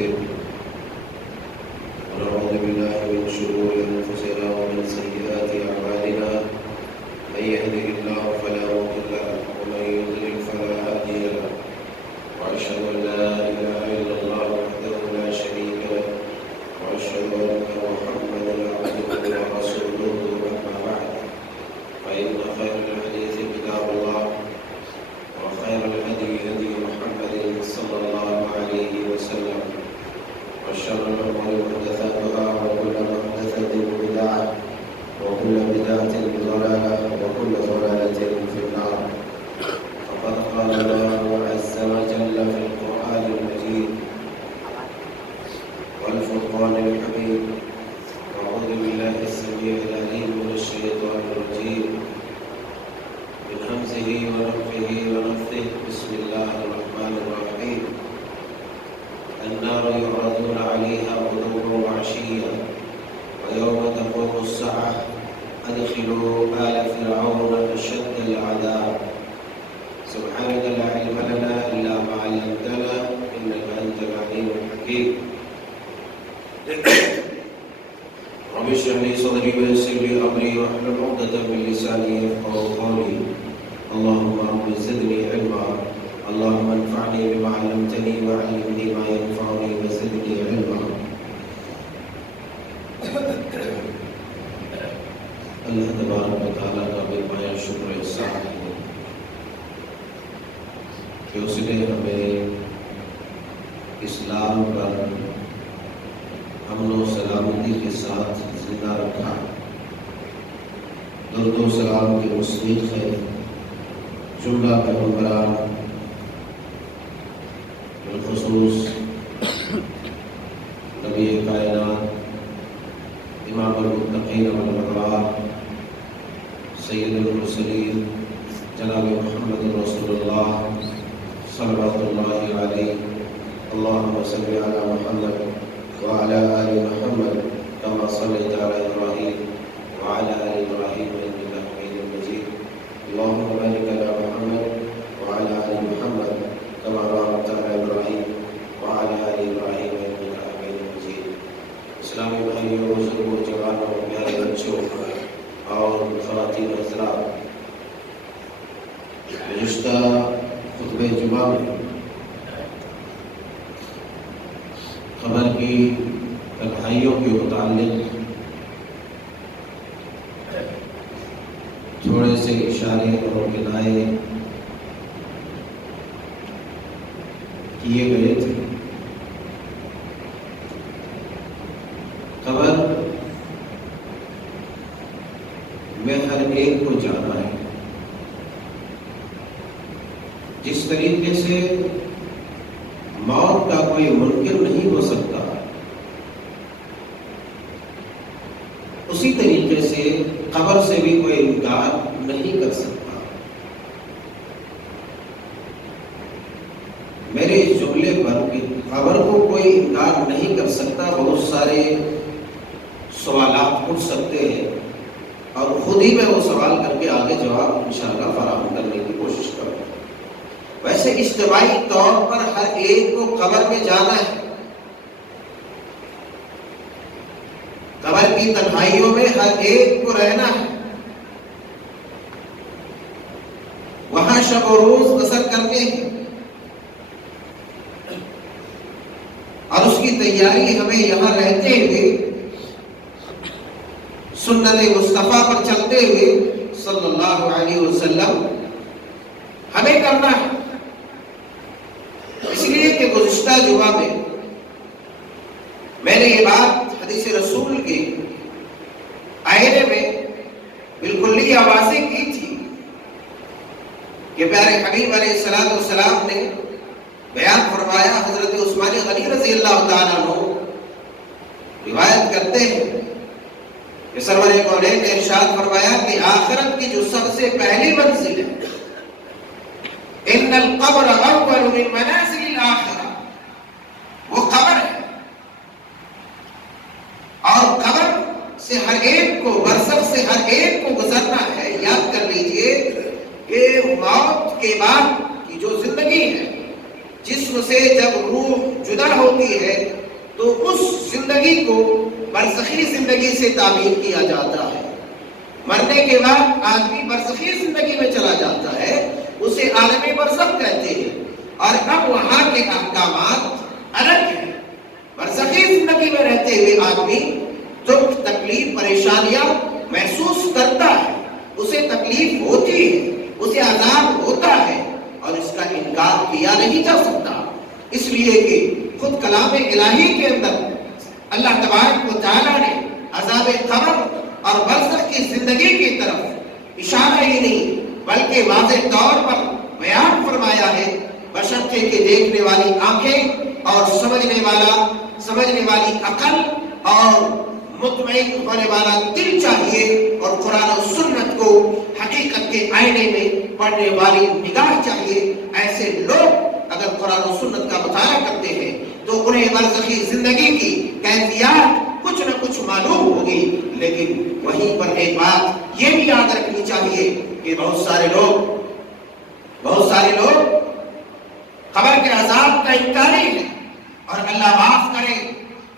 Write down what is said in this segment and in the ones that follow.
ونستغفره ونعوذ بالله من شرور أنفسنا ومن سيئات أعمالنا من يهده الله فلا مضل له ومن يضلل فلا هادي له وأشهد أن لا إله إلا الله وحده لا شريك له وأشهد أن محمدا عبده ورسوله أما بعد فإن خير الحديث كتاب الله وخير الهدي هدي محمد صلى الله عليه وسلم وشر الأمور محدثاتها وكل محدثة بدعة وكل بدعة ضلالة وكل ضلالة في النار فقد قال الله عز وجل في القرآن المجيد والفرقان الحميد أعوذ بالله السميع العليم من الشيطان الرجيم من همزه ونفخه ونفثه بسم الله الرحمن الرحيم النار يعرضون عليها غدوا وعشيا ويوم تقوم الساعة أدخلوا آل فرعون أشد العذاب سبحانك لا علم لنا إلا ما علمتنا إنك أنت العليم الحكيم رب اشرح لي صدري ويسر لي أمري واحلل عقدة من لساني يفقهوا قولي اللهم رب زدني علما اللهم انفعني بما علمتني وعلمني ما ينفعني وزدني علما اللہ تبارک و تعالیٰ کا بے پایا شکر احسان ہے کہ اس نے ہمیں اسلام پر امن و سلامتی کے ساتھ زندہ رکھا. درود و سلام کے مستحق ہے جملہ پیغمبران بالخصوص نبی کائنات امام المتقین والابرار سید المرسلین جناب محمد رسول اللہ صلوات اللہ علیہ. اللهم صل على محمد وعلى آل محمد كما صليت على إبراهيم وعلى آل إبراهيم إنك حميد مجيد. اللهم بارك على محمد وعلى آل محمد كما باركت على إبراهيم وعلى آل إبراهيم إنك حميد مجيد. اسلامی بھائیوں بزرگوں جوانوں پیارے بچوں اور خواتین حضرات، گزشتہ خطبہ جمعہ میں قبر کی تنہائیوں کے متعلق تھوڑے سے اشارے اور کنائے کیے گئے تھے. قبر میں ہر ایک کو جانا ہے. جس طریقے سے موت کا کوئی منکر نہیں ہو سکتا، اسی طریقے سے قبر سے بھی کوئی انکار نہیں کر سکتا. میرے اس جملے پر کہ قبر کو کوئی انکار نہیں کر سکتا، بہت سارے سوالات اٹھ سکتے ہیں اور خود ہی میں وہ سوال کر کے آگے جواب انشاءاللہ فراہم کرنے کی کوشش کروں. ویسے اجتماعی طور پر ہر ایک کو قبر میں جانا ہے. قبر کی تنہائیوں میں ہر ایک کو رہنا ہے، وہاں شب و روز بسر کرنے ہیں، اور اس کی تیاری ہمیں یہاں رہتے ہوئے سنت مصطفیٰ پر چلتے ہوئے صلی اللہ علیہ وسلم ہمیں کرنا ہے. اس لیے کہ گزشتہ جمعہ میں نے یہ بات حدیث رسول کے آئینے میں بالکلی آوازیں کی تھی کہ پیارے حبیب علیہ السلام نے بیان فرمایا. حضرت عثمان غنی رضی اللہ تعالیٰ عنہ روایت کرتے ہیں کہ سرور کونین نے ارشاد فرمایا کہ آخرت کی جو سب سے پہلی منزل ہے، ان القبر اول من منازل الاخرہ، وہ قبر ہے. اور قبر سے ہر ایک کو، برزخ سے ہر ایک کو گزرنا ہے. یاد کر لیجئے کہ موت کے بعد کی جو زندگی ہے جسم سے جب روح جدا ہوتی ہے تو اس زندگی کو برزخی زندگی سے تعبیر کیا جاتا ہے۔ مرنے کے بعد آدمی برزخی زندگی میں چلا جاتا ہے، اسے عالم برزخ کہتے ہیں، اور اب وہاں کے احکامات الگ ہیں۔ برزخی زندگی میں رہتے ہوئے آدمی دکھ تکلیف پریشانیاں محسوس کرتا ہے، اسے تکلیف ہوتی ہے، اسے عذاب ہوتا ہے، اور اس کا انکار کیا نہیں جا سکتا، اس لیے کہ خود کلام الہی کے اندر اللہ تبارک و تعالیٰ نے عذاب قبر اور برزخ کی زندگی کی طرف اشارہ ہی نہیں بلکہ واضح طور پر بیان فرمایا ہے، بشرطے کہ دیکھنے والی آنکھیں اور سمجھنے والی عقل اور مطمئن ہونے والا دل چاہیے، اور قرآن و سنت کو حقیقت کے آئینے میں پڑھنے والی نگاہ چاہیے۔ ایسے لوگ اگر قرآن و سنت کا مطالعہ کرتے ہیں تو انہیں برزخی زندگی کی کیفیات کچھ نہ کچھ معلوم ہوگی، لیکن وہیں پر ایک بات یہ بھی یاد رکھنی چاہیے کہ بہت سارے لوگ قبر کے عذاب کا انکاری ہے، اور اللہ معاف کرے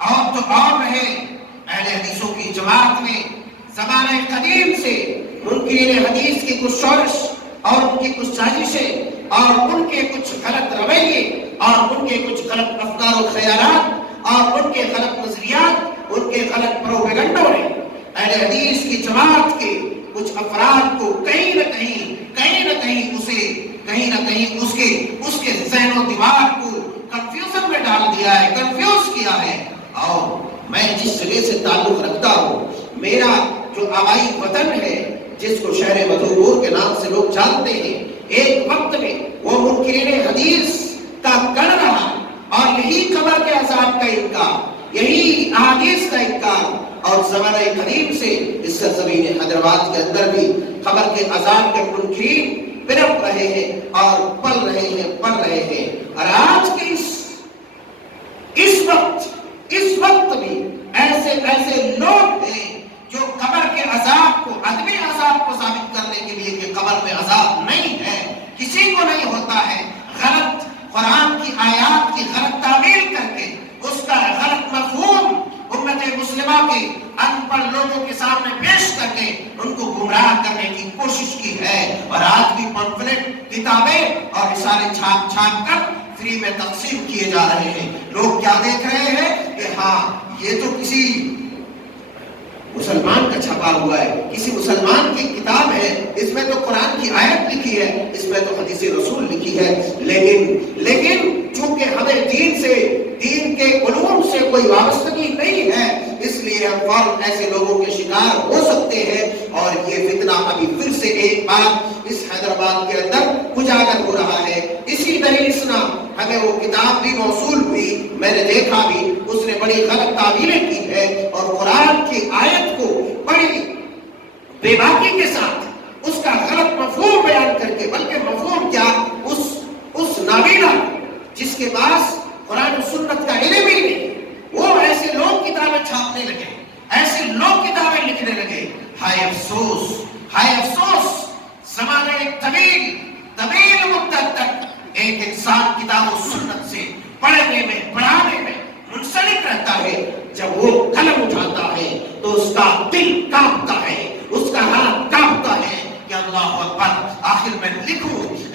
اور تو اور رہے، اہل حدیثوں کی جماعت میں زمانہ قدیم سے منکرین حدیث کی کچھ شورش اور ان کی کچھ سازشیں اور ان کے کچھ غلط رویے اور ان کے کچھ غلط افکار و خیالات اور ان کے غلط نظریات، ان کے غلط پروپیگنڈوں نے اہل حدیث کی جماعت کے کچھ افراد کو کہیں نہ کہیں اس کے ذہن و دماغ کو کنفیوژن میں ڈال دیا ہے، کنفیوز کیا ہے۔ اور میں جس جگہ سے تعلق رکھتا ہوں، میرا جو آبائی وطن ہے جس کو شہر مدھوپور کے نام سے لوگ جانتے ہیں، ایک وقت میں وہ منکرین حدیث کا گڑھ رہا، اور یہی قبر کے عذاب کا انکار، یہی احادیث کا انکار، اور زمانہ قدیم سے اس سرزمین حیدرآباد کے اندر بھی قبر کے عذاب کے منکرین پنپ رہے ہیں اور پڑھ رہے ہیں۔ اور آج کے اس وقت بھی ایسے لوگ ہیں جو قبر کے عذاب کو، عدمی عذاب کو ثابت کرنے کے لیے کہ قبر میں عذاب نہیں ہے، کسی کو نہیں ہوتا ہے، غلط قرآن کی آیات کی غلط تعبیر کر کے اس کا غلط مفہوم امت مسلمہ کے ان پڑھ لوگوں کے سامنے پیش کر کے ان کو گمراہ کرنے کی کوشش کی ہے، اور آج بھی پمفلٹ کتابیں اور رسالے چھاپ کر فری میں تقسیم کیے جا رہے ہیں۔ لوگ کیا دیکھ رہے ہیں کہ ہاں یہ تو کسی مسلمان کا چھپا ہوا ہے، کسی مسلمان کی کتاب ہے، اس میں تو قرآن کی آیت لکھی ہے، اس میں تو حدیث رسول لکھی ہے، لیکن چونکہ ہمیں دین کے علوم سے کوئی وابستگی نہیں ہے، اس لیے ہم فوراً ایسے لوگوں کے شکار ہو سکتے ہیں، اور یہ فتنہ ابھی پھر سے ایک بار اس حیدرآباد کے اندر اجاگر ہو رہا ہے۔ اسی طریقے ہمیں وہ کتاب بھی موصول ہوئی، میں نے دیکھا بھی اس نے بڑی غلط تعبیریں کی ہے، اور قرآن کی آیت کو بڑی بے باکی کے ساتھ اس کا غلط مفہوم بیان کر کے، بلکہ مفہوم کیا، اس نابینا جس کے پاس قرآن و سنت کا علم ہی نہیں، وہ ایسے لوگ کتابیں چھاپنے لگے، ایسے لوگ کتابیں لکھنے لگے۔ ہائے افسوس، زمانے طویل مدت تک ایک انسان کتاب و سنت سے پڑھنے میں پڑھانے میں منسلک رہتا ہے، جب وہ قلم اٹھاتا ہے تو اس کا دل کانپتا ہے، اس کا ہاتھ کانپتا ہے کہ اللہ اکبر، آخر میں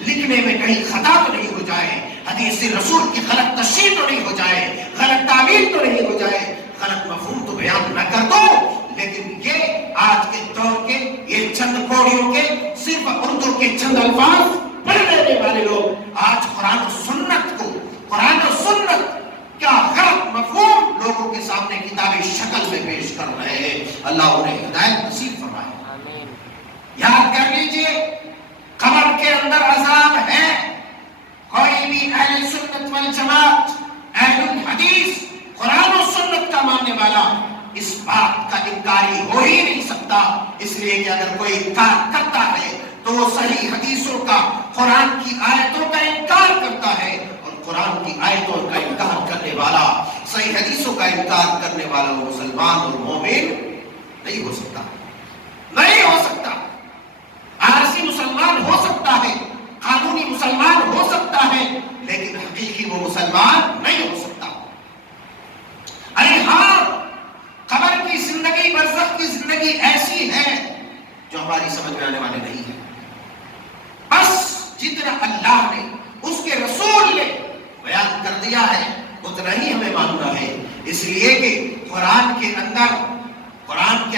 لکھنے میں کہیں خطا تو نہیں ہو جائے، حدیث رسول کی غلط تشریح تو نہیں ہو جائے، غلط تعبیر تو نہیں ہو جائے، غلط مفہوم تو بیان نہ کر دو۔ لیکن یہ آج کے دور کے یہ چند کوڑیوں کے صرف اردو کے چند الفاظ پڑھ لینے والے لوگ آج قرآن و سنت کا غلط مفہوم لوگوں کے سامنے کتابی شکل میں پیش کر رہے ہیں۔ اللہ انہیں ہدایت نصیب فرمائے۔ یاد کر لیجئے، قبر کے اندر عذاب ہے، کوئی بھی اہل سنت والجماعت، اہل الحدیث، قرآن و سنت کا ماننے والا اس بات کا انکاری ہو ہی نہیں سکتا، اس لیے کہ اگر کوئی انکار کرتا ہے تو وہ صحیح حدیثوں کا، قرآن کی آیتوں کا انکار کرتا ہے، اور قرآن کی آیتوں کا انکار کرنے والا، صحیح حدیثوں کا انکار کرنے والا وہ مسلمان اور مومن نہیں ہو سکتا، نہیں ہو سکتا۔ عارضی مسلمان ہو سکتا ہے، قانونی مسلمان ہو سکتا ہے، لیکن حقیقی اس لیے کہ قرآن کے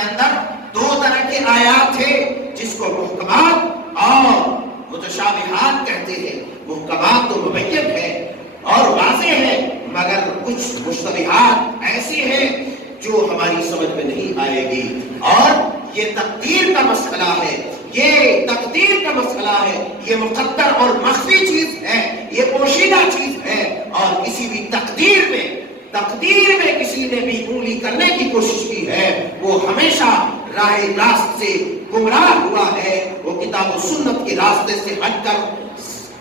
اندر دو طرح کے آیات تھے جس کو محکمات اور متشابہات کہتے ہیں۔ محکمات تو مبین ہے اور واضح ہے، مگر کچھ مشتبہات ایسی ہیں جو ہماری سمجھ میں نہیں آئے گی، اور یہ تقدیر کا مسئلہ ہے، یہ تقدیر کا مسئلہ ہے، یہ مقدر اور مخفی چیز ہے، یہ پوشیدہ چیز ہے، اور کسی بھی تقدیر میں کسی نے بھی انگلی کرنے کی کوشش کی ہے وہ ہمیشہ راہ راست سے گمراہ ہوا ہے، وہ کتاب و سنت کے راستے سے ہٹ کر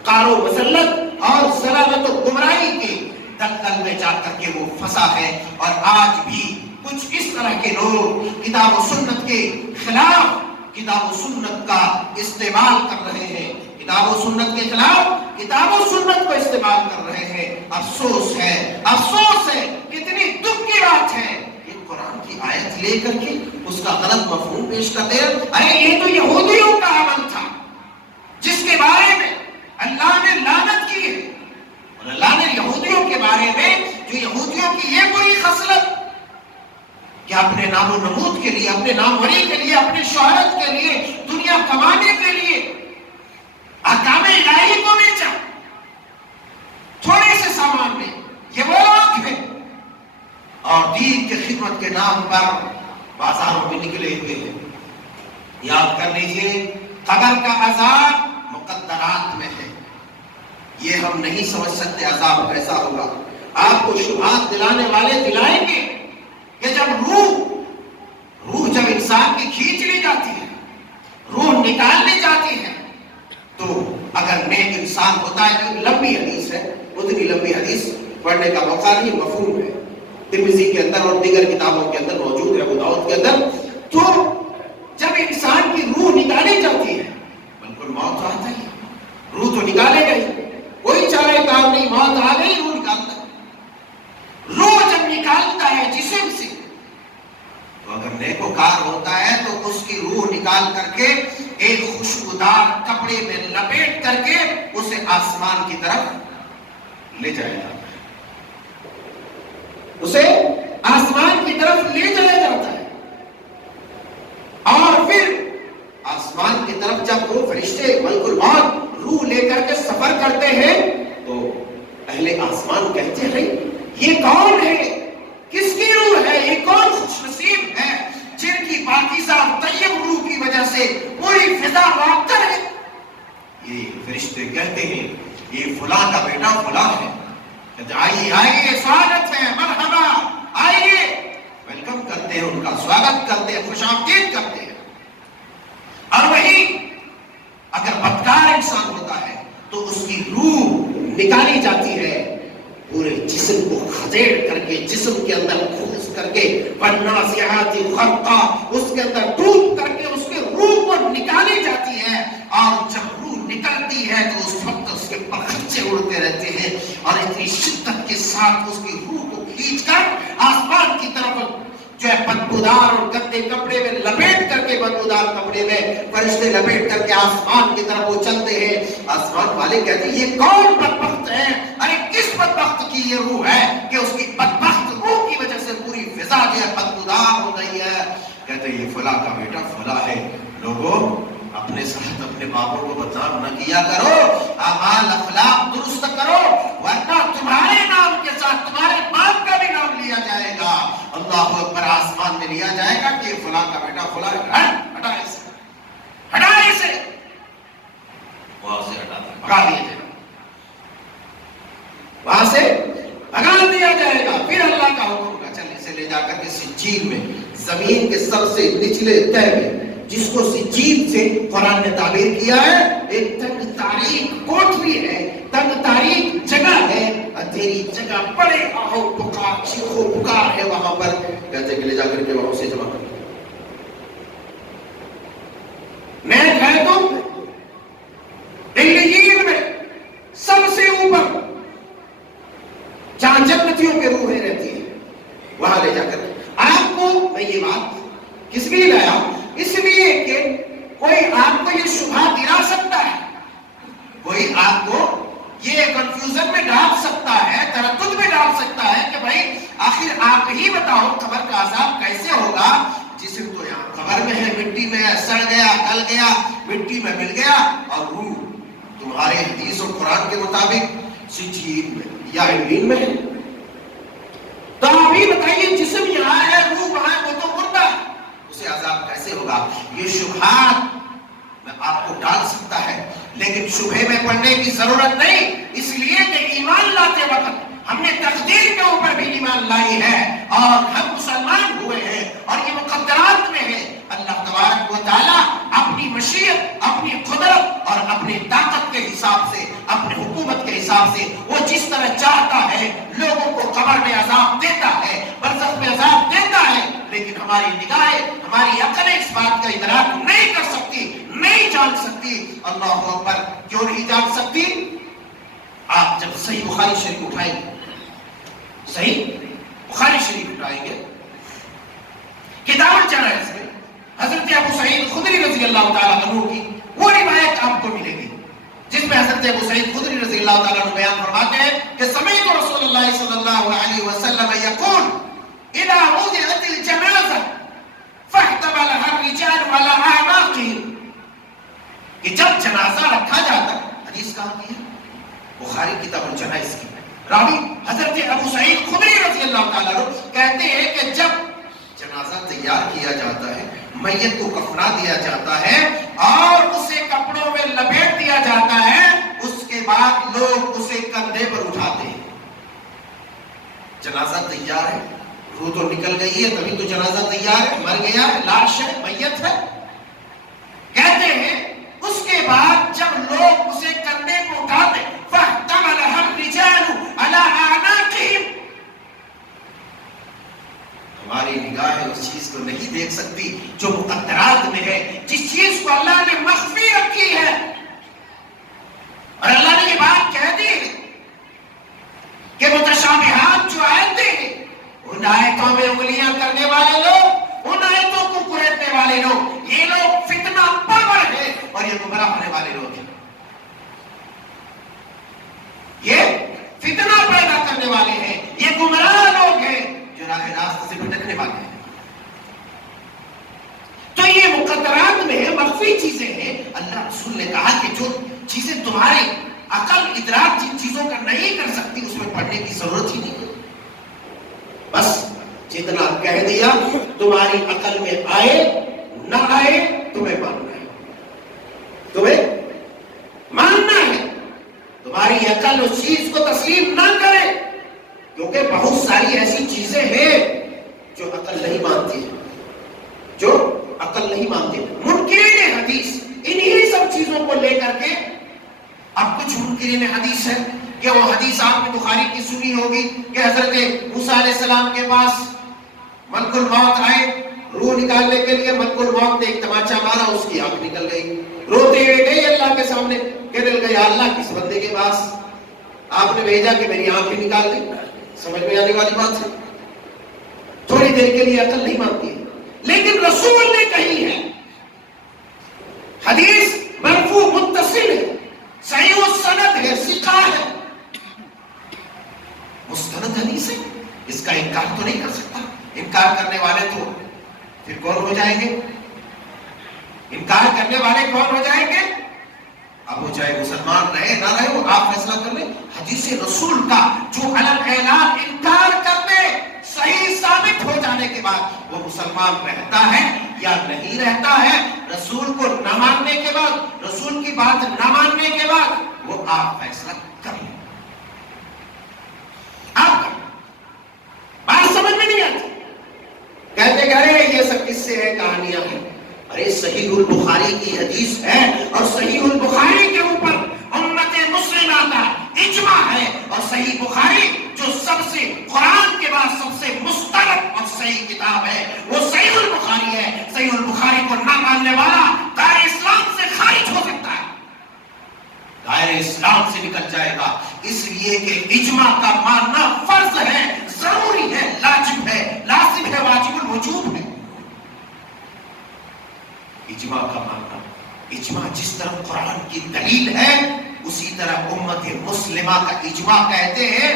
قار و مسلط اور ضلالت و گمراہی کے دلدل میں جا کر کے وہ پھنسا ہے۔ اور آج بھی کچھ اس طرح کے لوگ کتاب و سنت کے خلاف کتاب و سنت کا استعمال کر رہے ہیں، کتاب و سنت کے خلاف کتاب و سنت کو استعمال کر رہے ہیں۔ افسوس ہے، کتنی دکھ کی بات ہے کہ قرآن کی آیت لے کر کے اس کا غلط مفہوم پیش کرتے ہیں۔ ارے یہ تو یہودیوں کا عمل تھا جس کے بارے میں اللہ نے لعنت کی ہے، اور اللہ نے یہودیوں کے بارے میں جو یہودیوں کی یہ بری خصلت کہ اپنے نام و نمود کے لیے، اپنے ناموری کے لیے، اپنی شہرت کے لیے، دنیا کمانے کے لیے احکام الہی کو بیچا تھوڑے سے سامان میں، یہ وہ لوگ ہیں، اور دین کے خدمت کے نام پر بازاروں میں نکلے ہوئے ہیں۔ یاد کر لیجئے قبر کا عذاب مقدرات میں ہے، یہ ہم نہیں سمجھ سکتے عذاب کیسا ہوگا۔ آپ کو شبہات دلانے والے دلائیں گے کہ جب روح جب انسان کی کھینچ لی جاتی ہے، روح نکال لی جاتی ہے، تو اگر نیک انسان ہوتا ہے، تو لمبی حدیث ہے، اتنی لمبی حدیث پڑھنے کا موقع نہیں، مفہوم ہے، ترمذی کے اندر اور دیگر کتابوں کے اندر موجود ہے، ابو داؤد کے اندر۔ تو جب انسان کی روح نکالی جاتی ہے، بالکل موت آتا ہے، روح تو نکالے گئی، کوئی چارہ کار نہیں، موت آ گئی، روح نکالتا ہے۔ روح جب نکالتا ہے جسم سے، تو اگر نیکوکار ہوتا ہے تو اس کی روح نکال کر کے ایک خوشبودار کپڑے میں لپیٹ کر کے اسے آسمان کی طرف لے جایا جاتا ہے، اسے آسمان کی طرف لے جایا جاتا ہے، اور پھر آسمان کی طرف جب وہ فرشتے ملک الموت روح لے کر کے سفر کرتے ہیں تو اہل آسمان کہتے ہیں یہ کون ہے، کس کی روح ہے، یہ کون خوش نصیب ہے جن کی پاکیزہ طیب روح کی وجہ سے پوری فضا معطر ہے۔ یہ فرشتے کہتے ہیں یہ فلاں کا بیٹا فلاں ہے، کہتے آئیے سواگت ہے، مرحبا، آئیے، ویلکم کرتے ہیں، ان کا سواگت کرتے ہیں، خوش آمدید کرتے ہیں۔ اور وہی اگر بدکار انسان ہوتا ہے تو اس کی روح نکالی جاتی ہے، پورے جسم کو خدیڑ کر کے، جسم کے اندر گھس کر کے، والنازعات غرقا، اس کے اندر ڈوب کر کے اس کے روح کو نکالی جاتی ہے، اور جب روح نکلتی ہے تو اس وقت اس کے پرخچے اڑتے رہتے ہیں، اور اتنی شدت کے ساتھ اس کی روح کو کھینچ کر آسمان کی طرف جو ہے بدبودار اور گندے کپڑے میں لپیٹ کر کے، بدبودار کپڑے میں فرشتے لپیٹ کر کے آسمان کی طرف وہ چلتے ہیں۔ آسمان والے کہتے ہیں یہ کون بدبخت ہے، ارے کس بدبخت کی یہ روح ہے کہ اس کی بدبخت روح کی وجہ سے پوری فضا جو ہے بدبودار ہو گئی ہے۔ کہتے ہیں یہ فلاں کا بیٹا فلاں ہے۔ لوگوں اپنے ساتھ اپنے باپوں کو بدنام نہ کیا کرو، اعمال اخلاق درست کرو، ورنہ تمہارے نام کے ساتھ تمہارے باپ کا بھی نام لیا جائے گا، اللہ اکبر، آسمان میں لیا جائے گا کہ فلاں کا بیٹا فلاں ہے، ہٹا اسے، ہٹا اسے، وہاں سے بھگا دیا جائے گا، وہاں سے بھگا دیا جائے گا۔ پھر اللہ کا حکم ہوگا چل اسے لے جا کر کے سجین میں، زمین کے سب سے نچلے تہ میں، جس کو سجین سے قرآن نے تعبیر کیا ہے، ایک تنگ تاریخ کوٹری ہے، تنگ تاریخ جگہ ہے، اندھیری جگہ، بڑے آہو پکار چیخو پکار ہے وہاں پر، کہتے کہ لے جا کر کے وہاں سے جمع کر نیک ہے تو علیین میں سب سے اوپر جہاں جنتیوں کے روحیں رہتی ہیں وہاں لے جا کر آپ کو میں یہ بات کس لیے لایا، اس لیے کہ کوئی آپ کو یہ شبہ گرا سکتا ہے، کوئی آپ کو یہ کنفیوژن میں ڈال سکتا ہے، تردد میں ڈال سکتا ہے کہ بھائی آخر آپ عذاب کیسے ہوگا؟ جسم تو یہاں قبر میں ہے، مٹی میں ہے، سڑ گیا، گل گیا، مٹی میں مل گیا، اور روح تمہارے حدیث اور قرآن کے مطابق سجین میں یا علین میں ہے۔ تو آپ ہی بتائیے، جسم یہاں ہے، روح وہاں ہے، وہ تو مردہ ہے، اسے عذاب کیسے ہوگا؟ یہ شبہات میں آپ کو ڈال سکتا ہے، لیکن شبہے میں پڑنے کی ضرورت نہیں، اس لیے کہ ایمان لاتے وقت ہم نے تقدیر کے اوپر بھی ایمان لائی ہے اور ہم مسلمان ہوئے ہیں، اور یہ مقدرات میں ہے۔ اللہ تبارک و تعالیٰ اپنی مشیت، اپنی قدرت اور اپنی طاقت کے حساب سے، اپنی حکومت کے حساب سے وہ جس طرح چاہتا ہے لوگوں کو قبر میں عذاب دیتا ہے، برزخ میں عذاب دیتا ہے، لیکن ہماری نگاہیں، ہماری عقلیں اس بات کا ادراک نہیں کر سکتی، نہیں جان سکتی۔ اللہ اکبر! کیوں نہیں جان سکتی؟ آپ جب صحیح بخاری شریف اٹھائیں گے، صحیح بخاری شریف اٹھائیں گے، کتاب الجنائز میں حضرت ابو سعید خدری رضی اللہ تعالیٰ عنہ کی وہ روایت آپ کو ملے گی، جس میں حضرت ابو سعید خدری رضی اللہ تعالیٰ عنہ بیان فرماتے ہیں کہ سمعت رسول اللہ صلی اللہ علیہ وسلم یقول اذا وضعت الجنازہ فاحتملها الرجال على اعناقهم، کہ جب جنازہ رکھا جاتا ہے، حدیث کہاں کی ہے؟ بخاری کتاب الجنائز کی، راوی حضرت ابو سعید خدری رضی اللہ تعالیٰ عنہ کہتے ہیں کہ جب جنازہ تیار کیا جاتا ہے، میت کو کفنا دیا جاتا ہے اور اسے کپڑوں میں لپیٹ دیا جاتا ہے، اس کے بعد لوگ اسے کندھے پر اٹھاتے ہیں۔ جنازہ تیار ہے، روح تو نکل گئی ہے، تبھی تو جنازہ تیار ہے، مر گیا ہے، لاش ہے، میت ہے۔ کہتے ہیں اس کے بعد جب لوگ اسے کندھے پر اٹھاتے فاحتملها الرجال على اعناقهم، ہماری نگاہیں اس چیز کو نہیں دیکھ سکتی جو مقدرات میں ہے، جس چیز کو اللہ نے مخفی رکھی ہے، اور اللہ نے یہ بات کہہ دی ہے کہ متشابہات جو آیتیں ہیں، ان آیتوں میں انگلیاں کرنے والے لوگ، ان آیتوں کو کریدنے والے لوگ، یہ لوگ فتنہ پرور ہیں اور یہ گمراہ ہونے والے لوگ ہیں، یہ فتنہ پیدا کرنے والے ہیں، یہ گمراہ لوگ ہیں جو راہ راست سے بھٹکنے والے ہیں۔ تو یہ مقدرات میں ہے، مخفی چیزیں ہیں۔ اللہ رسول نے کہا کہ جو چیزیں تمہاری عقل ادراک جن چیزوں کا نہیں کر سکتی، اس میں پڑھنے کی ضرورت ہی نہیں ہے، بس جتنا کہہ دیا تمہاری عقل میں آئے نہ آئے تمہیں ماننا ہے، تمہیں ماننا ہے۔ تمہاری عقل اس چیز کو تسلیم نہ کرے، کیونکہ بہت ساری ایسی چیزیں ہیں جو عقل نہیں مانتی ہے، جو عقل نہیں مانتی۔ منکرین حدیث انہی سب چیزوں کو لے کر کے، اب کچھ منکرین حدیث ہے کہ وہ حدیث آپ نے بخاری کی سنی ہوگی کہ حضرت موسیٰ علیہ السلام کے پاس ملک الموت آئے روح نکالنے کے لیے، ملک الموت نے ایک تماچا مارا، اس کی آنکھ نکل گئی، روتے ہوئے گئی اللہ کے سامنے، کہنے لگا یا اللہ کس بندے کے پاس آپ نے بھیجا کہ میری آنکھ نکال دی؟ سمجھ میں آنے والی بات ہے، تھوڑی دیر کے لیے عقل نہیں مانتی ہے، لیکن رسول نے کہی ہے، حدیث مرفوع متصل ہے، صحیح السند ہے، ثقہ ہے، مستند حدیث ہے، اس کا انکار تو نہیں کر سکتا۔ انکار کرنے والے تو پھر کون ہو جائیں گے؟ انکار کرنے والے کون ہو جائیں گے؟ اب وہ چاہے مسلمان رہے نہ رہے، وہ آپ فیصلہ کر لیں۔ حدیث رسول کا جو علم اعلان انکار کرتے صحیح ثابت ہو جانے کے بعد وہ مسلمان رہتا ہے یا نہیں رہتا ہے، رسول کو نہ ماننے کے بعد، رسول کی بات نہ ماننے کے بعد، وہ آپ فیصلہ کر لیں۔ آپ بات سمجھ میں نہیں آتی، کہتے کہ ارے یہ سب کس سے ہے، کہانیاں ہیں۔ ارے صحیح البخاری کی حدیث ہے، اور صحیح البخاری کے اوپر امت مسلمہ کا اجماع ہے، اور صحیح بخاری جو سب سے قرآن کے بعد سب سے مستند اور صحیح کتاب ہے، وہ صحیح البخاری ہے۔ صحیح البخاری کو نہ ماننے والا دائرہ اسلام سے خارج ہو سکتا ہے، دائرہ اسلام سے نکل جائے گا، اس لیے کہ اجماع کا ماننا فرض ہے، ضروری ہے، لاجب ہے، لازم ہے، واجب الوجوب ہے۔ اجماع کا ماننا، اجماع جس طرح قرآن کی دلیل ہے اسی طرح امت مسلمہ کا اجماع کہتے ہیں۔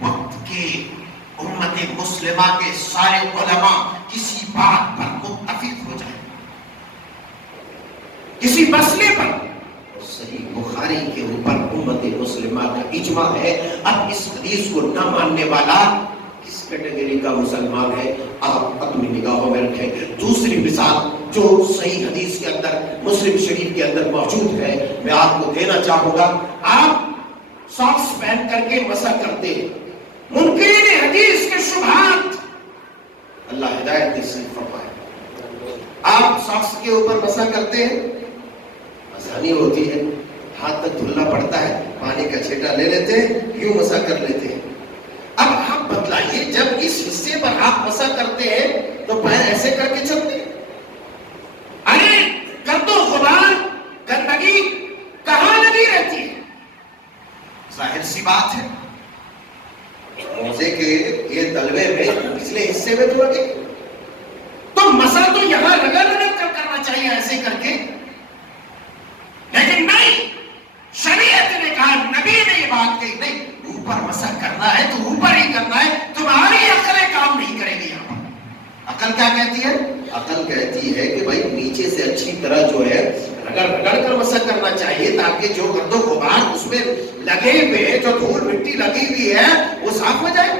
وقت کے امت مسلمہ کے سارے علماء کسی بات پر متفق ہو جائیں، کسی مسئلے پر، صحیح بخاری کے اوپر امت مسلمہ کا اجماع ہے، اب اس حدیث کو نہ ماننے والا کس کیٹیگری کا مسلمان ہے آپ اپنی نگاہوں میں رکھیں۔ دوسری مثال جو صحیح حدیث کے اندر مسلم شریف کے اندر موجود ہے میں آپ کو دینا چاہوں گا۔ آپ ساکس پہن کر کے مسح کرتے ہیں، منکرین حدیث کے شبہات اللہ ہدایت نصیب فرمائے۔ آپ ساکس کے اوپر مسح کرتے ہیں، آسانی ہوتی ہے، ہاتھ تک دھلنا پڑتا ہے، پانی کا چھیٹا لے لیتے ہیں، یوں مسح کر لیتے ہیں۔ اب آپ بتلائیے جب اس حصے پر آپ مسح کرتے ہیں تو پیر ایسے کر کے چلتے ہیں؟ ارے گرد و غبار گندگی کہاں لگی رہتی ہے؟ ظاہر سی بات ہے موزے کے یہ تلوے میں پچھلے حصے میں تو لگے، تو مسح تو یہاں رگڑ رگڑ کر کرنا چاہیے ایسے کر کے، لیکن نہیں، شریعت نے کہا، نبی نے یہ بات کہی نہیں، اوپر مسح کرنا ہے تو اوپر ہی کرنا ہے، تمہاری عقلیں کام نہیں کرے گی۔ یہاں پر عقل کیا کہتی ہے؟ عقل کہتی ہے کہ بھائی نیچے سے اچھی طرح جو ہے رگڑ رگڑ کر مسح کرنا چاہیے تاکہ جو گرد و غبار اس میں لگے ہوئے، جو دھول مٹی لگی ہوئی ہے وہ صاف ہو جائے۔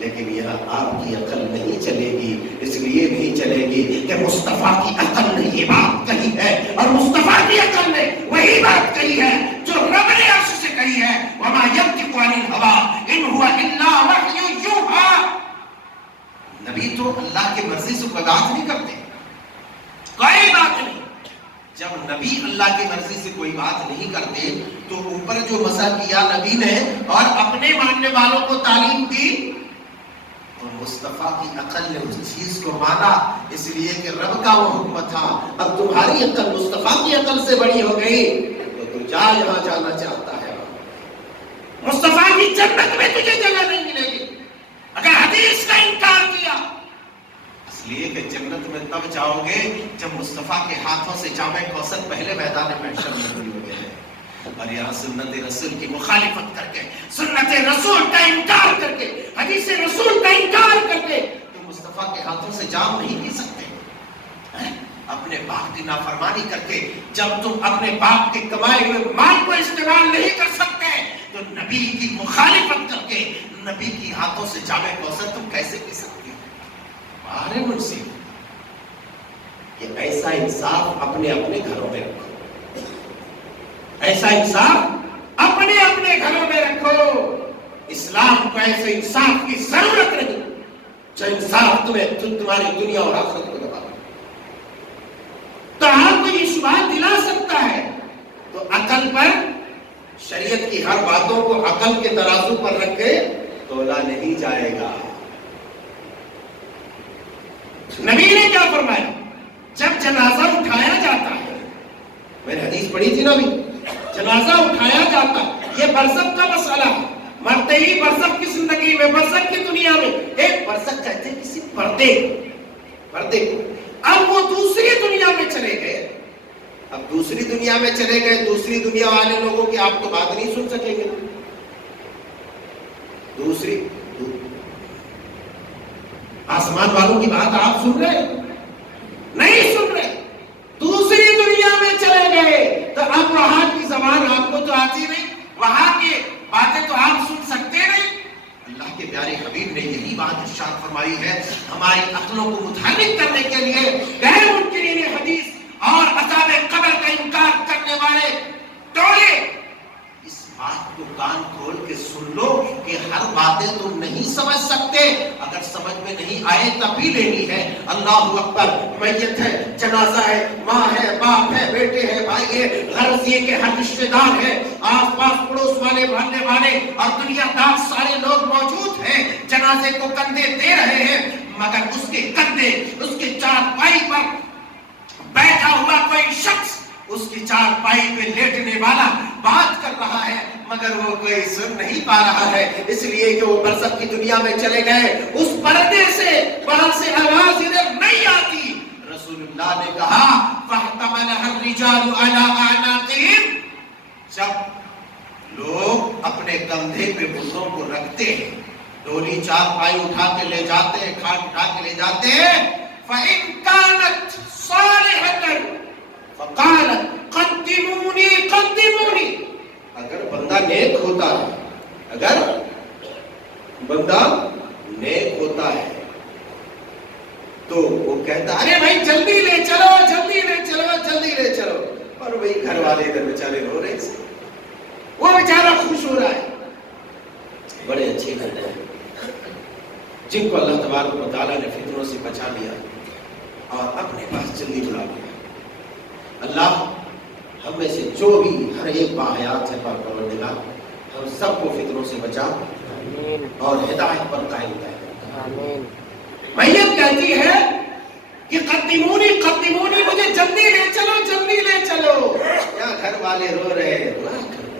لیکن یہاں آپ کی عقل نہیں چلے گی، اس لیے نہیں چلے گی کہ مصطفیٰ کی عقل نے یہ بات کہی ہے، اور مصطفیٰ کی عقل نے وہی بات کہی ہے جو رب نے عرش سے کہی ہے، وما ينطق عن الهوى ان هو الا وحی یوحی۔ نبی تو اللہ کی مرضی سے کوئی بات نہیں کرتے، کوئی بات نہیں۔ جب نبی اللہ کی مرضی سے کوئی بات نہیں کرتے تو اوپر جو مسح کیا نبی نے اور اپنے ماننے والوں کو تعلیم دی، تو مصطفیٰ کی عقل نے اس چیز کو مانا، اس لیے کہ رب کا وہ حکم تھا۔ اب تمہاری عقل مصطفیٰ کی عقل سے بڑی ہو گئی تو تو جا جہاں جانا چاہتا ہے، مصطفیٰ کی جنت میں تجھے جگہ نہیں ملے گی اگر حدیث کا انکار کیا، اس لیے کہ جنت میں تب جاؤ گے جب مصطفیٰ کے ہاتھوں سے جامع کوثر پہلے میدان محشر میں ہوئی ہوئے ہیں، اور یہاں سنت رسول کی مخالفت کر کے، سنت رسول کا انکار کر کے، حدیث رسول کا انکار کر کے تم مصطفیٰ کے ہاتھوں سے جام نہیں پی سکتے۔ اپنے باپ کی نافرمانی کر کے جب تم اپنے باپ کے کمائے ہوئے مال کو استعمال نہیں کر سکتے تو نبی کی مخالفت کر کے نبی کی ہاتھوں سے جامع کوثر تم کیسے پی سکتے ہو؟ ارے منصف، یہ ایسا انصاف اپنے اپنے گھروں میں رکھو، ایسا انصاف اپنے اپنے گھروں میں رکھو۔ اسلام کو ایسے انصاف کی ضرورت نہیں جو انصاف تمہاری دنیا اور آخرت کو دبا۔ تو آپ کو یہ شبہات دلا سکتا ہے تو عقل پر، شریعت کی ہر باتوں کو عقل کے ترازو پر رکھ کے تولا نہیں جائے گا۔ نبی نے کیا فرمایا؟ جب جنازہ اٹھایا جاتا ہے، میں نے حدیث پڑھی تھی نا ابھی، جنازہ اٹھایا جاتا، یہ برزخ کا مسئلہ ہے، مرتے ہی برزخ کی زندگی میں، برزخ کی دنیا میں، ایک برزخ کہتے ہیں کسی پردے کو، اب وہ دوسری دنیا میں چلے گئے، اب دوسری دنیا میں چلے گئے، دوسری دنیا والے لوگوں کی آپ تو بات نہیں سن سکیں گے، دوسری آسمان والوں کی بات آپ سن رہے نہیں سن رہے، دوسری دنیا میں چلے گئے تو اب وہاں کی زبان آپ کو تو آتی نہیں، وہاں کی باتیں تو آپ سن سکتے نہیں۔ اللہ کے پیارے حبیب نے یہی بات ارشاد فرمائی ہے، ہماری عقلوں کو متحرک کرنے کے لیے غیر منکرین حدیث اور عذاب قبر کا انکار کرنے والے ٹولے، اس بات کو کان کھول کے سن لو کہ ہر باتیں تم نہیں سمجھ سکتے، اگر سمجھ میں نہیں آئے تب بھی لینی ہے۔ اللہ اکبر، میت ہے، جنازہ ہے، ماں ہے، باپ ہے، بیٹے ہیں، بھائی ہے، غرض یہ کہ ہر رشتے دار ہے، آس پاس پڑوس والے، محلے والے اور دنیا دار سارے لوگ موجود ہیں، جنازے کو کندھے دے رہے ہیں، مگر اس کے کندھے، اس کے چارپائی پر بیٹھا ہوا کوئی شخص اس کی چارپائی پہ لیٹنے والا بات کر رہا ہے، مگر وہ کوئی سن نہیں پا رہا ہے، اس لیے کہ وہ برزخ کی دنیا میں چلے گئے، اس پردے سے وہاں سے آواز ادھر نہیں آتی۔ رسول اللہ نے کہا فَاحْتَمَلَهَا الرِّجَالُ عَلَىٰ أَعْنَاقِهِمْ، جب لوگ اپنے کندھے پہ مردوں کو رکھتے ہیں ڈولی چارپائی اٹھا کے لے جاتے ہیں، کھاٹ اٹھا کے لے جاتے ہیں. فَإِن كَانَتْ صَالِحَةً فَقَالَتْ قَدِّمُونِي قَدِّمُونِي. اگر بندہ نیک ہوتا ہے، اگر بندہ نیک ہوتا ہے تو وہ کہتا ارے بھائی جلدی لے چلو، جلدی لے چلو، جلدی لے چلو. اور وہی گھر والے ادھر بیچارے رو رہے ہیں، وہ بیچارہ خوش ہو رہا ہے. بڑے اچھے گھر ہیں جن کو اللہ تبارک و تعالیٰ نے فتنوں سے بچا لیا اور اپنے پاس جلدی بلا لیا. اللہ ہم میں سے جو بھی ہر ایک باحیات ہے پروردگار، ہم سب کو فتنوں سے بچا اور ہدایت پر قائم کر. میت کہتی ہے کہ قدمونی قدمونی، مجھے جلدی لے چلو، جلدی لے چلو. یا گھر والے رو رہے ہیں، دعا کرو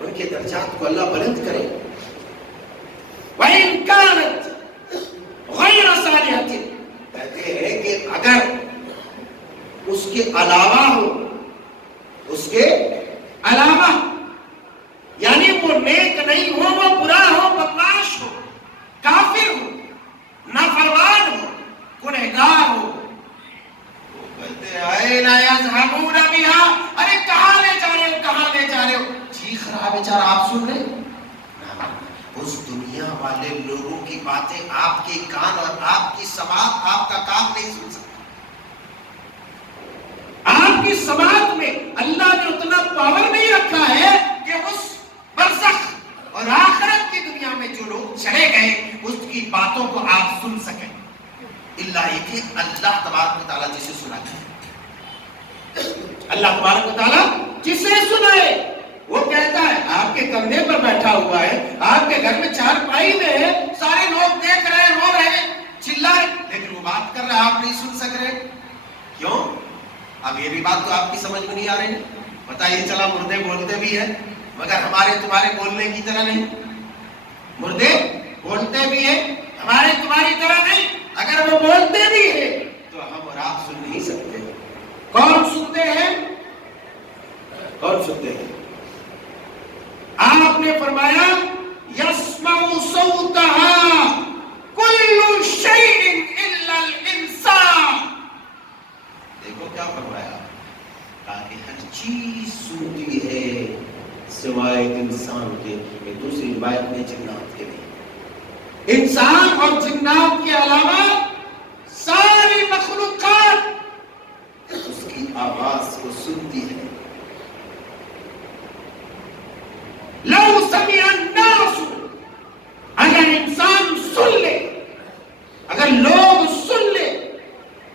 ان کے درجات کو اللہ بلند کرے. وَإِن كَانَتْ غَيْرَ صَالِحَةٍ، کہتے ہیں کہ اگر اس کے علاوہ ہو، اس کے علاوہ یعنی وہ نیک نہیں ہو، وہ برا ہو، بدمعاش ہو، کافر ہو، نافرمان ہو، گنہگار ہو. کہتے ہیں اَيْنَ يَذْهَبُونَ بِهَا، ارے کہاں لے جا رہے ہو، کہاں لے جا رہے ہو. چیخ رہا بیچارہ، آپ سن رہے ہیں؟ اس دنیا والے لوگوں کی باتیں آپ کے کان اور آپ کی سماعت، آپ کا کان نہیں سن سکتا. آپ کی سماعت میں اللہ نے اتنا پاور نہیں رکھا ہے کہ اس برزخ اور آخرت کی دنیا میں جو لوگ چلے گئے اس کی باتوں کو آپ سن سکیں. اللہ یہ کہ اللہ تبارک و تعالیٰ جسے سناتے ہیں، اللہ تبارک و تعالیٰ جسے سنائے وہ کہتا ہے آپ کے کندھے پر بیٹھا ہوا ہے، آپ کے گھر میں چارپائی میں ہے، سارے لوگ دیکھ رہے ہیں، رو رہے ہیں، چلا رہے، لیکن وہ بات کر رہا ہے، آپ نہیں سن سک رہے. کیوں؟ اب یہ بھی بات تو آپ کی سمجھ میں نہیں آ رہی. پتہ یہ چلا مردے بولتے بھی ہیں مگر ہمارے تمہارے بولنے کی طرح نہیں. مردے بولتے بھی ہیں ہمارے تمہاری طرح نہیں. اگر وہ بولتے بھی ہیں تو ہم اور آپ سن نہیں سکتے. کون سنتے ہیں؟ کون سنتے ہیں؟ آپ نے فرمایا یسمع صوتها کل شیء الا الانسان. دیکھو کیا فرمایا، تاکہ ہر چیز سنتی ہے سوائے انسان کے. دوسری روایت میں جنات کے بھی. انسان اور جنات کے علاوہ ساری مخلوقات اس کی آواز کو سنتی ہے. لو سمع الناس، اگر انسان سن لے، اگر لوگ سن لے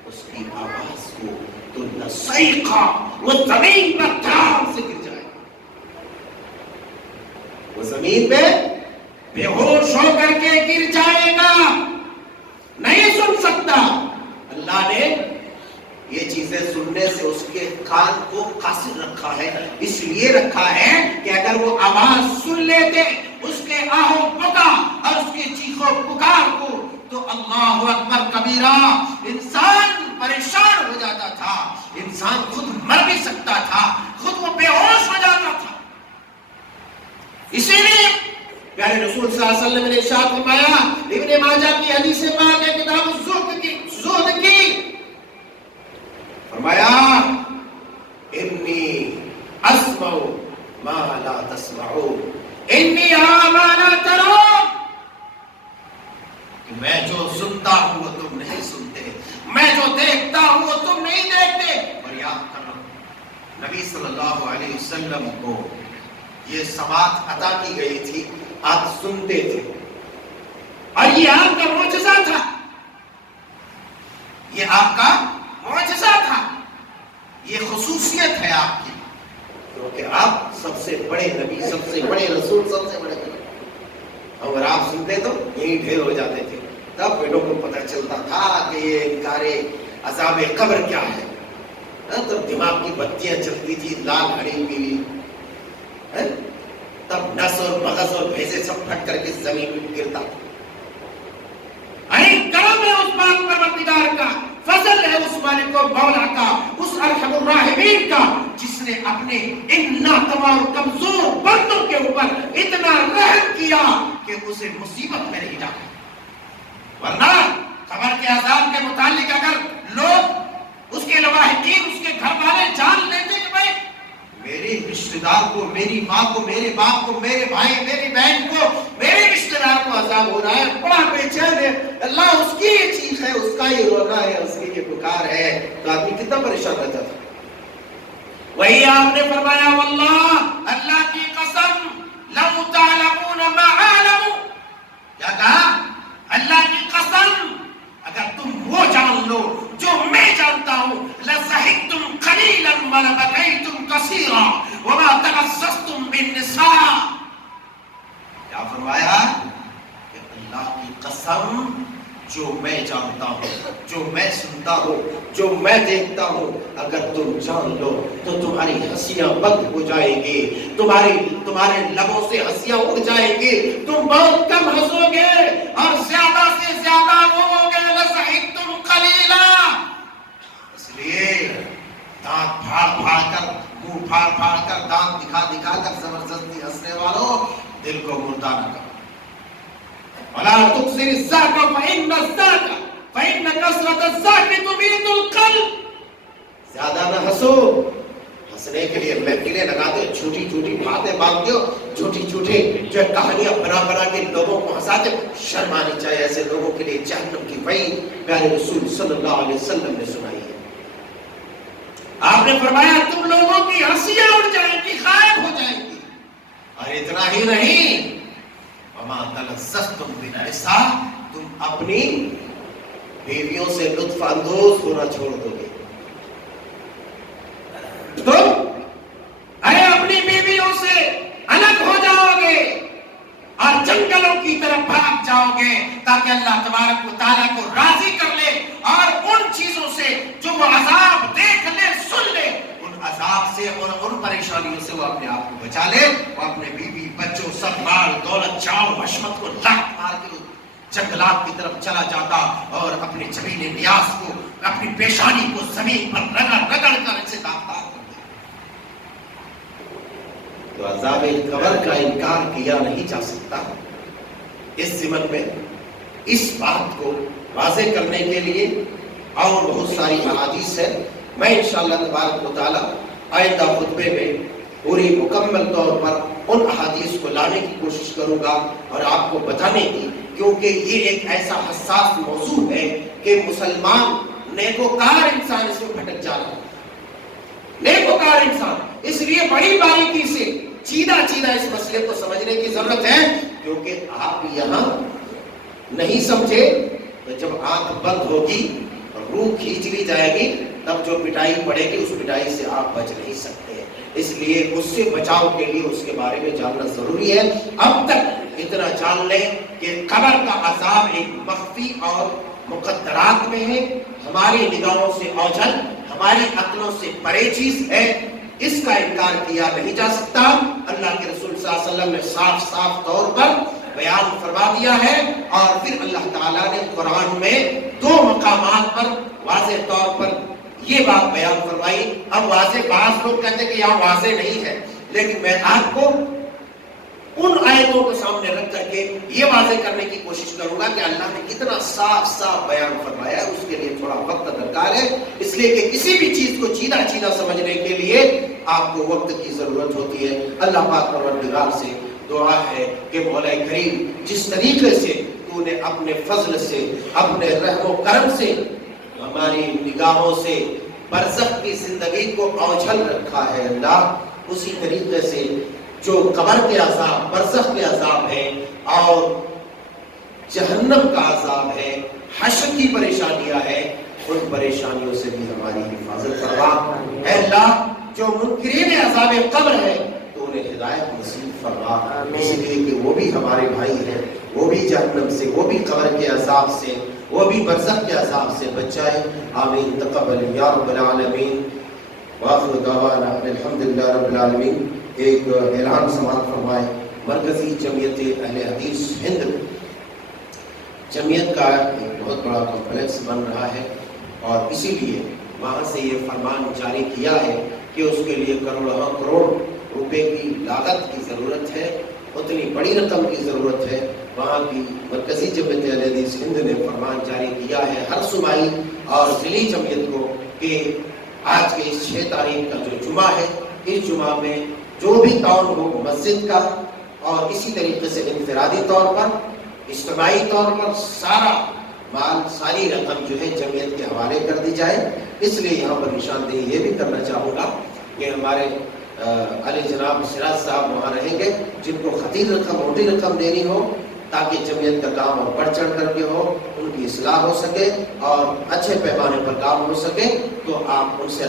اس کی آواز کو تو لصیقا، وہ زمین پر دھڑام سے گر جائے، وہ زمین پہ بے ہوش ہو کر کے گر جائے گا، نہیں سن سکتا. اللہ نے یہ چیزیں سننے سے اس کے کان کو قاصر رکھا ہے. اس لیے رکھا ہے کہ اگر وہ آواز سن لیتے اس کے آہو بکا اور اس کے چیخو پکار کو تو اللہ اکبر کبیرہ، انسان پریشان ہو جاتا تھا، انسان خود مر بھی سکتا تھا، خود وہ بے ہوش ہو جاتا تھا. اسی لیے پیارے رسول صلی اللہ علیہ وسلم نے ارشاد فرمایا، ابن ماجہ کی حدیث پاک ہے کتاب الزہد کی، فرمایا انی اسمع ما لا تسمعون، انی ارى ما لا ترون. کہ میں جو سنتا ہوں وہ تم نہیں سنتے، میں جو دیکھتا ہوں وہ تم نہیں دیکھتے. اور یاد کرنا نبی صلی اللہ علیہ وسلم کو یہ سماعت عطا کی گئی تھی، آپ سنتے تھے، اور یہ آپ کا معجزہ تھا، یہ آپ کا معجزہ تھا، یہ خصوصیت ہے آپ کی، کیونکہ آپ سب سے بڑے نبی، سب سے بڑے رسول، سب سے بڑے نبی. اگر آپ سنتے تو یہی ڈھیر ہو جاتے تھے. تب لوگوں کو پتہ چلتا تھا کہ یہ انکار عذاب قبر کیا ہے. تب دماغ کی بتیاں چلتی تھی لال ہری پیلی، تب نس اور مغز اور بھیجے سب پھٹ کر کے زمین میں گرتا. کرم ہے اس بات پروردگار کا، فضل ہے اس مالک و مولا کا، اس ارحم الراحمین کا، جس نے اپنے ان ناتوار کمزور بندوں کے اوپر اتنا رحم کیا کہ کہ اسے مصیبت میں نہیں ڈالا. ورنہ قبر کے عذاب کے متعلق اگر لوگ اس کے لواحقین اس کے گھر والے جان لیتے کہ بھائی میرے رشتہ دار کو، میری ماں کو، میرے باپ کو، میرے بھائی میری بہن کو، میرے رشتہ دار کو عذاب ہو رہا ہے، بڑا بے چین ہے، اللہ اس کی یہ چیخ ہے، اس کا یہ رونا ہے، اس کی یہ پکار ہے، تو آدمی کتنا پریشان رہتا تھا. وہی آپ نے فرمایا واللہ، اللہ کی قسم، لو تعلمون ما اعلم، کیا کہا؟ اللہ کی قسم اگر تم وہ جان لو جو میں جانتا ہوں، لَزَحِقْتُمْ قَلِيلًا وَلَبَكَيْتُمْ كَثِيرًا وَمَا تَلَذَّذْتُمْ بِالنِّسَاءِ. کیا فرمایا کہ اللہ کی قسم جو میں جانتا ہوں، جو میں سنتا ہوں، جو میں دیکھتا ہوں، اگر تم جان لو تو تمہاری ہنسیاں بند ہو جائیں گی، تمہارے لبوں سے ہنسیاں اڑ جائیں گی، تم بہت کم ہنسو گے اور زیادہ سے زیادہ رو گے. لَزَحِقْتُمْ قَلِيلًا. اس لیے دانت پھاڑ پھاڑ کر، منہ پھاڑ پھاڑ کر، دانت دکھا دکھا کر زبردستی ہنسنے والوں، دل کو مردہ نہ کرو. وَلَا تُكْثِرِ الزَّاكَ فَإِنَّ كَثْرَةَ الزَّاكِ تُمِيتُ الْقَلْبَ. زیادہ نہ ہنسو. ہنسنے کے لیے محفلیں لگاتے ہو، جھوٹی جھوٹی باتیں باندھتے ہو، جھوٹی جھوٹی جو کہانیاں بنا بنا کے لوگوں کو ہنساتے. شرم آنی چاہیے ایسے لوگوں کے لیے. جہنم کی وعید پیارے رسول صلی اللہ علیہ وسلم نے سنائی ہے. آپ نے فرمایا تم لوگوں کی ہنسیاں اڑ جائیں گی، غائب ہو جائیں گی. اور اتنا ہی نہیں، وَمَا تَلَذَّذْتُمْ بِالنِّسَاءِ، تم اپنی بیویوں سے لطف اندوز ہونا چھوڑ دو گے. تم اپنی بیویوں سے الگ ہو جاؤ گے اور جنگلوں کی طرف بھاگ جاؤ گے تاکہ اللہ تبارک و تعالیٰ کو راضی کر لے اور ان چیزوں سے جو وہ عذاب دیکھ لے، سن لے، ان عذاب سے اور ان پریشانیوں سے وہ اپنے آپ کو بچا لے. وہ اپنے بیوی بچوں سب مال دولت جاؤ حشمت کو لاٹ مار کے جنگلات کی طرف چلا جاتا اور اپنے جبین نیاز کو، اپنی پیشانی کو زمین پر رگڑ رگڑ کر اسے داغدار کر دیا. تو عذاب قبر کا انکار کیا نہیں جا سکتا. اس ضمن میں اس بات کو واضح کرنے کے لیے اور بہت ساری احادیث ہے. میں انشاءاللہ تبارک و تعالی آئندہ خطبے میں پوری مکمل طور پر ان احادیث کو لانے کی کوشش کروں گا اور آپ کو بتانے کی، کیونکہ یہ ایک ایسا حساس موضوع ہے کہ مسلمان نیکوکار انسان اس میں بھٹک جا رہا ہے. نیکوکار انسان. اس لیے بڑی باریکی سے چیدہ اس مسئلے کو سمجھنے کی ضرورت ہے، کیونکہ آپ یہاں نہیں سمجھے تو جب آنکھ بند ہوگی اور روح کھینچ لی جائے گی تب جو پٹائی پڑے گی اس پٹائی سے آپ بچ نہیں سکتے. اس لیے اس سے بچاؤ کے لیے اس کے بارے میں جاننا ضروری ہے. اب تک اتنا جان لیں کہ قبر کا عذاب ایک مخفی اور مقدرات میں ہے، ہماری نگاہوں سے اوجھل، ہماری عقلوں سے پرے چیز ہے. اس کا انکار کیا نہیں جا سکتا. اللہ کے رسول صلی اللہ علیہ وسلم نے صاف طور پر بیان فرما دیا ہے. اور پھر اللہ تعالیٰ نے قرآن میں 2 مقامات پر واضح طور پر یہ بات بیان فرمائی. اب واضح، بعض لوگ کہتے ہیں کہ یہاں واضح نہیں ہے، لیکن میں آپ کو ان آیتوں کو سامنے رکھ کر کے یہ واضح کرنے کی کوشش کروں گا کہ اللہ نے کتنا صاف بیان فرمایا ہے. اس کے لیے تھوڑا وقت درکار ہے، اس لیے کہ کسی بھی چیز کو چیدہ سمجھنے کے لیے آپ کو وقت کی ضرورت ہوتی ہے. اللہ پاک پروردگار سے دعا ہے کہ مولا کریم جس طریقے سے تو نے اپنے فضل سے، اپنے رحم و کرم سے ہماری نگاہوں سے برزخ کی زندگی کو اوجھل رکھا ہے، اللہ اسی طریقے سے جو قبر کے عذاب، برزخ کے عذاب ہے اور جہنم کا عذاب ہے، حشر کی پریشانیاں ہیں، ان پریشانیوں سے بھی ہماری حفاظت فرما. اے اللہ جو منکرین عذاب قبر ہے تو انہیں ہدایت نصیب فرما، اس لیے کہ وہ بھی ہمارے بھائی ہیں، وہ بھی جہنم سے، وہ بھی قبر کے عذاب سے، وہ بھی برزخ کے عذاب سے بچ جائے. آمین. تقبل یا رب العالمین. وآخر دعوانا الحمدللہ رب العالمین. ایک اعلان سماعت فرمائے. مرکزی جمعیت اہل حدیث ہند جمعیت کا ایک بہت بڑا کمپلیکس بن رہا ہے اور اسی لیے وہاں سے یہ فرمان جاری کیا ہے کہ اس کے لیے کروڑ روپے کی لاگت کی ضرورت ہے اتنی بڑی رقم کی ضرورت ہے. وہاں کی مرکزی جمعیت اہل حدیث ہند نے فرمان جاری کیا ہے ہر صوبائی اور ضلعی جمعیت کو کہ آج کے اس 6 تاریخ کا جو جمعہ ہے، اس جمعہ میں جو بھی تعاون ہو مسجد کا، اور اسی طریقے سے انفرادی طور پر، اجتماعی طور پر سارا مال، ساری رقم جو ہے جمعیت کے حوالے کر دی جائے. اس لیے یہاں پر نشاندہی یہ بھی کرنا چاہوں گا کہ ہمارے علی جناب سراج صاحب وہاں رہیں گے، جن کو خطیر رقم، موٹی رقم دینی ہو تاکہ جمعیت کا کام اور بڑھ چڑھ کر کے ہو، ان کی اصلاح ہو سکے اور اچھے پیمانے پر کام ہو سکے، تو آپ ان سے